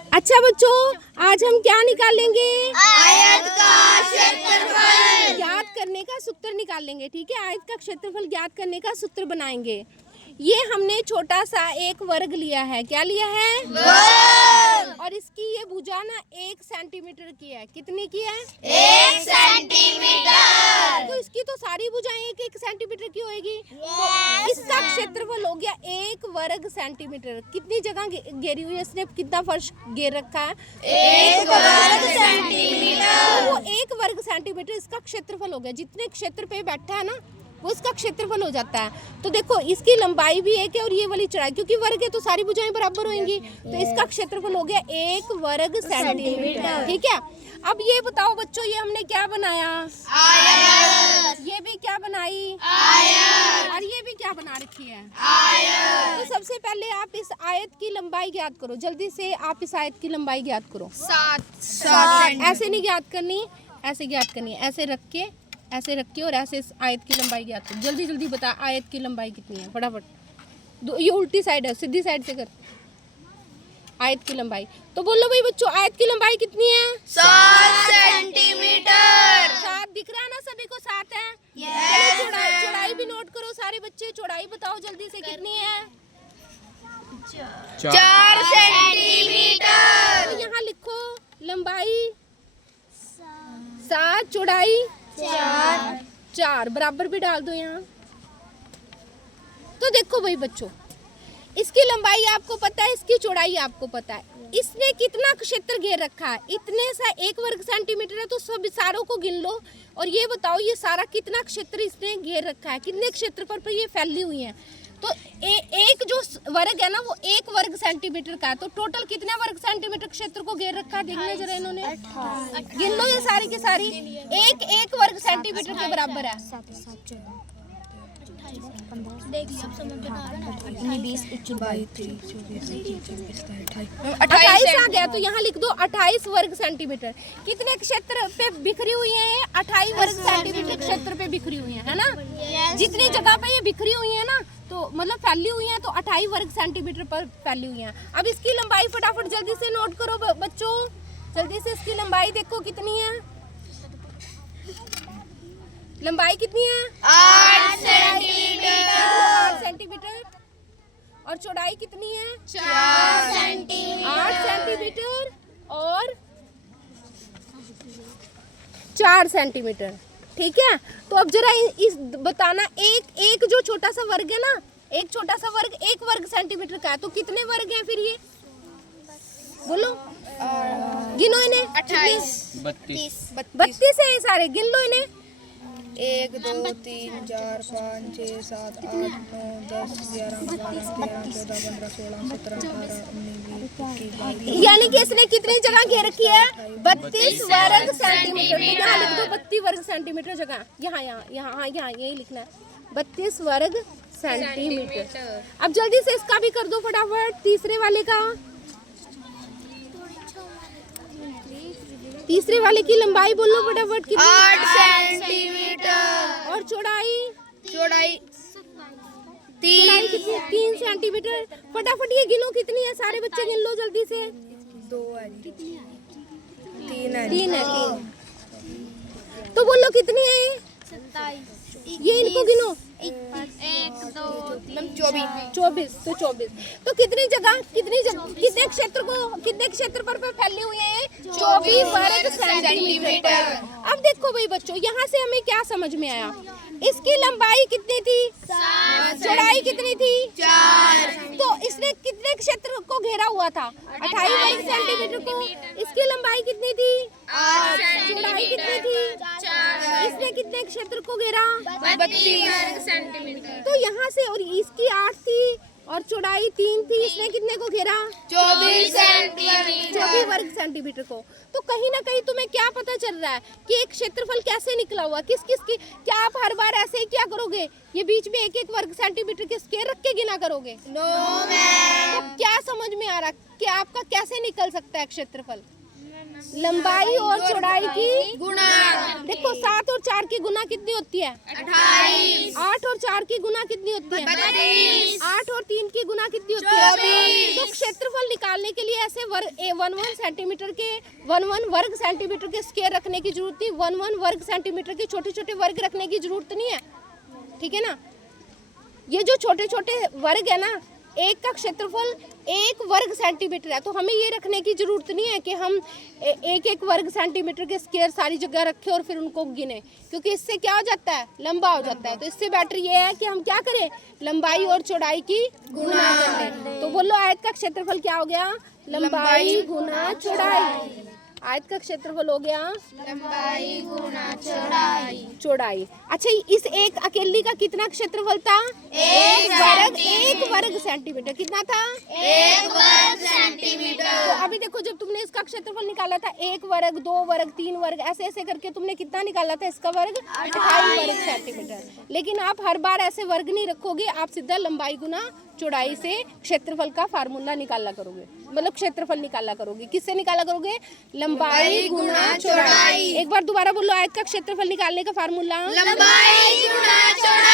अच्छा बच्चों, आज हम क्या निकालेंगे? आयत का क्षेत्रफल ज्ञात करने का सूत्र निकालेंगे। ठीक है, आयत का क्षेत्रफल ज्ञात करने का सूत्र बनाएंगे। ये हमने छोटा सा एक वर्ग लिया है। क्या लिया है? वर्ग। और इसकी ये भुजा ना 1 सेंटीमीटर की है। कितनी की है? 1 सेंटीमीटर। तो इसकी तो सारी भुजाएं 1-1 सेंटीमीटर की होगी। तो इसका क्षेत्रफल हो गया 1 वर्ग सेंटीमीटर। कितनी जगह घेरी हुई है इसने? कितना फर्श घेर रखा है? 1 वर्ग सेंटीमीटर। तो वो 1 वर्ग सेंटीमीटर इसका क्षेत्रफल हो गया। जितने क्षेत्र पे बैठा है ना, वो इसका क्षेत्रफल हो जाता है। तो देखो, इसकी लंबाई भी 1 है और ये वाली चौड़ाई, क्योंकि वर्ग है तो सारी भुजाएं बराबर होंगी। तो इसका क्षेत्रफल हो गया 1 वर्ग सेंटीमीटर। ठीक है, अब ये बताओ बच्चों, ये हमने क्या बनाया? आयत। ये भी क्या बनाई? आयत। और ये भी क्या बना रखी है? आयत। तो सबसे पहले आप इस आयत की लंबाई ज्ञात करो। जल्दी से आप इस आयत की लंबाई ज्ञात करो। 7 ऐसे नहीं ज्ञात करनी, ऐसे ज्ञात करनी है। ऐसे रख के और ऐसे इस आयत की लंबाई ज्ञात करो। जल्दी जल्दी बता, आयत की लंबाई कितनी है? फटाफट। ये उल्टी साइड है, सीधी साइड से कर। आयत की लंबाई तो बोलो भाई बच्चों, आयत की लंबाई कितनी है? 7 सेंटीमीटर। 7 दिख रहा है ना सभी को? 7 है। Yes, चलो चौड़ाई भी नोट करो सारे बच्चे। चौड़ाई बताओ जल्दी से, कितनी है? 4 सेंटीमीटर। तो यहाँ लिखो लंबाई 7, चौड़ाई 4 बराबर भी डाल दो यहाँ। तो देखो भाई बच्चों, इसकी लंबाई आपको पता है, इसकी चौड़ाई आपको पता है। इसने कितना क्षेत्र घेर रखा है? इतने सा 1 वर्ग सेंटीमीटर है, तो सब सारों को गिन लो और ये बताओ ये सारा कितना क्षेत्र इसने घेर रखा है, कितने क्षेत्रफल पर ये फैली हुई है। तो एक जो वर्ग है ना, वो 1 वर्ग सेंटीमीटर का है। तो टोटल कितने वर्ग सेंटीमीटर क्षेत्र को घेर रखा है? देखना जरा इन्होंने, गिन लो ये सारी की सारी। एक वर्ग सेंटीमीटर के बराबर है। 28 आ गया, तो यहाँ लिख दो 28 वर्ग सेंटीमीटर। कितने क्षेत्र पे बिखरी हुई है? 28 वर्ग सेंटीमीटर क्षेत्र पे बिखरी हुई है ना? जितनी जगह पे ये बिखरी हुई है ना, तो मतलब फैली हुई है, तो 28 वर्ग सेंटीमीटर पर फैली हुई है। अब इसकी लंबाई फटाफट जल्दी से नोट करो बच्चों। जल्दी से इसकी लंबाई देखो कितनी है? लंबाई कितनी है? 8 सेंटीमीटर। और चौड़ाई कितनी है? 4 सेंटीमीटर। 8 सेंटीमीटर और 4 सेंटीमीटर। ठीक है, तो अब जरा इस बताना, एक जो छोटा सा वर्ग है ना, एक छोटा सा वर्ग 1 वर्ग सेंटीमीटर का है, तो कितने वर्ग हैं फिर ये? बोलो, गिनो इन्हें। 32 है ये सारे, गिन लो इन्हें। 1 2 3 4 5 6 7 8 9 10 11 12 13 14 15 16 17 18 19 20 यानी कि इसने कितनी जगह घेर रखी है? 32 वर्ग सेंटीमीटर। तो यहाँ लिख दो 32 वर्ग सेंटीमीटर जगह। यहाँ यही लिखना है, 32 वर्ग सेंटीमीटर। अब जल्दी से इसका भी कर दो फटाफट, तीसरे वाले का। तीसरे वाले की लंबाई बोलो फटाफट कितनी? 8 सेंटीमीटर। और चौड़ाई चौड़ाई 3 सेंटीमीटर। फटाफट ये गिनो कितनी है, सारे बच्चे गिन लो जल्दी से। 2 है 3 है 3 है। तो बोलो कितनी है ये? 27। ये इनको गिनो। 1 2 3 24। 24। तो 24 तो कितने क्षेत्र पर फैली हुई है? 24 वर्ग सेंटीमीटर। अब देखो भाई बच्चों, यहाँ से हमें क्या समझ में आया? इसकी लंबाई कितनी थी? 7। चौड़ाई कितनी थी? 4। तो इसने कितने क्षेत्र को घेरा हुआ था? 28 वर्ग सेंटीमीटर को। इसकी लंबाई कितनी थी? 8। चौड़ाई कितनी थी? 4। इसने कितने क्षेत्र को घेरा? 32 सेंटीमीटर। तो यहाँ से, और इसकी 8 थी और चौड़ाई 3 थी, इसने कितने को घेरा? 24 सेंटीमीटर। 24 वर्ग सेंटीमीटर को। तो कहीं ना कहीं तुम्हें क्या पता चल रहा है कि एक क्षेत्रफल कैसे निकला हुआ? किस किस की? क्या आप हर बार ऐसे ही क्या करोगे? ये बीच में 1-1 वर्ग सेंटीमीटर के स्क्वायर रख के गिना करोगे? No ma'am. तो क्या समझ में आ रहा कि आपका कैसे निकल सकता है क्षेत्रफल? लंबाई और चौड़ाई की गुणा। देखो 7 और 4 की गुना कितनी होती है? 28। 8 और 4 की गुना कितनी होती है? 32। 8 और 3 की गुना कितनी होती है? 24। तो क्षेत्रफल निकालने के लिए ऐसे 1 सेंटीमीटर के 1 वर्ग सेंटीमीटर के स्क्वायर रखने की जरूरत नहीं, 1 वर्ग सेंटीमीटर के छोटे छोटे वर्ग रखने की जरूरत नहीं है, ठीक है ना। ये जो छोटे छोटे वर्ग है ना, एक का क्षेत्रफल 1 वर्ग सेंटीमीटर है, तो हमें ये रखने की जरूरत नहीं है कि हम एक वर्ग सेंटीमीटर के स्क्वायर सारी जगह रखें और फिर उनको गिने, क्योंकि इससे क्या हो जाता है? लंबा हो जाता है। तो इससे बेटर ये है कि हम क्या करें? लंबाई और चौड़ाई की गुणा कर लें। तो बोलो आयत का क्षेत्रफल क्या हो गया? लंबाई गुना चौड़ाई। आयत का क्षेत्रफल हो गया लंबाई गुना चौड़ाई। चौड़ाई। अच्छा, इस एक अकेली का कितना क्षेत्रफल था? 1 वर्ग सेंटीमीटर। कितना था? 1 वर्ग सेंटीमीटर। तो अभी देखो, जब तुमने इसका क्षेत्रफल निकाला था 1 वर्ग 2 वर्ग 3 वर्ग ऐसे ऐसे करके तुमने कितना निकाला था? इसका वर्ग 28 वर्ग सेंटीमीटर। लेकिन आप हर बार ऐसे वर्ग नहीं रखोगे, आप सीधा लंबाई गुना चौड़ाई से क्षेत्रफल का फार्मूला निकाला करोगे, मतलब क्षेत्रफल निकाला करोगे। किससे निकाला करोगे? लंबाई गुना चौड़ाई। एक बार दोबारा बोलो, आयत का क्षेत्रफल निकालने का फार्मूला लंबाई गुना चौड़ाई।